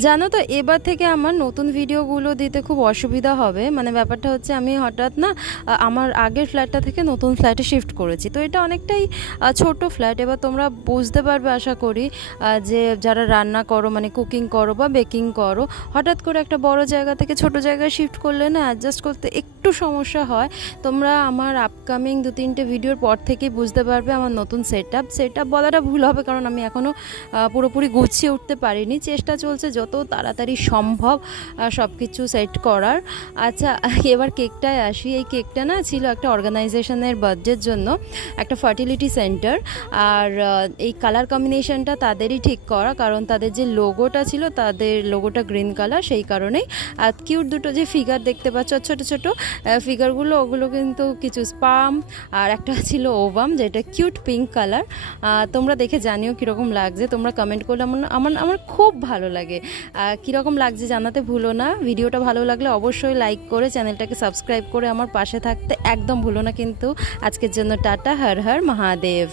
জানো তো এবার থেকে আমার নতুন ভিডিওগুলো দিতে খুব অসুবিধা হবে। মানে ব্যাপারটা হচ্ছে আমি হঠাৎ না আমার আগের ফ্ল্যাটটা থেকে নতুন ফ্ল্যাটে শিফট করেছি। তো এটা অনেকটাই ছোট ফ্ল্যাট। এবার তোমরা বুঝতে পারবে আশা করি যে যারা রান্না করো মানে কুকিং করো বা বেকিং করো, হঠাৎ করে একটা বড় জায়গা থেকে ছোট জায়গায় শিফট করলে না অ্যাডজাস্ট করতে একটু সমস্যা হয়। তোমরা আমার আপকামিং 2-3টে ভিডিওর পর থেকেই বুঝতে পারবে আমার নতুন সেট আপ বলাটা ভুল হবে, কারণ আমি এখনও পুরোপুরি গুছিয়ে উঠতে পারিনি। চেষ্টা চলছে যত তাড়াতাড়ি সম্ভব সব কিছু সেট করার। আচ্ছা, এবার কেকটায় আসি। এই কেকটা না ছিল একটা অর্গানাইজেশনের বার্থডের জন্য, একটা ফার্টিলিটি সেন্টার। আর এই কালার কম্বিনেশনটা তাদেরই ঠিক করা, কারণ তাদের যে লোগোটা ছিল, তাদের লোগোটা গ্রিন কালার, সেই কারণেই। আর কিউট দুটো যে ফিগার দেখতে পাচ্ছ, ছোটো ছোটো ফিগারগুলো, ওগুলো কিন্তু কিছু স্পাম, আর একটা ছিল ওভাম যেটা কিউট পিঙ্ক কালার। তোমরা দেখে জানিও কীরকম লাগছে, তোমরা কমেন্ট করলে আমার আমার আমার খুব ভালো লাগে। কীরকম লাগছে জানাতে ভুলো না। ভিডিওটা ভালো লাগলে অবশ্যই লাইক করে চ্যানেলটাকে সাবস্ক্রাইব করে আমার পাশে থাকতে একদম ভুলো না কিন্তু। আজকের জন্য টাটা, হর হর মহাদেব।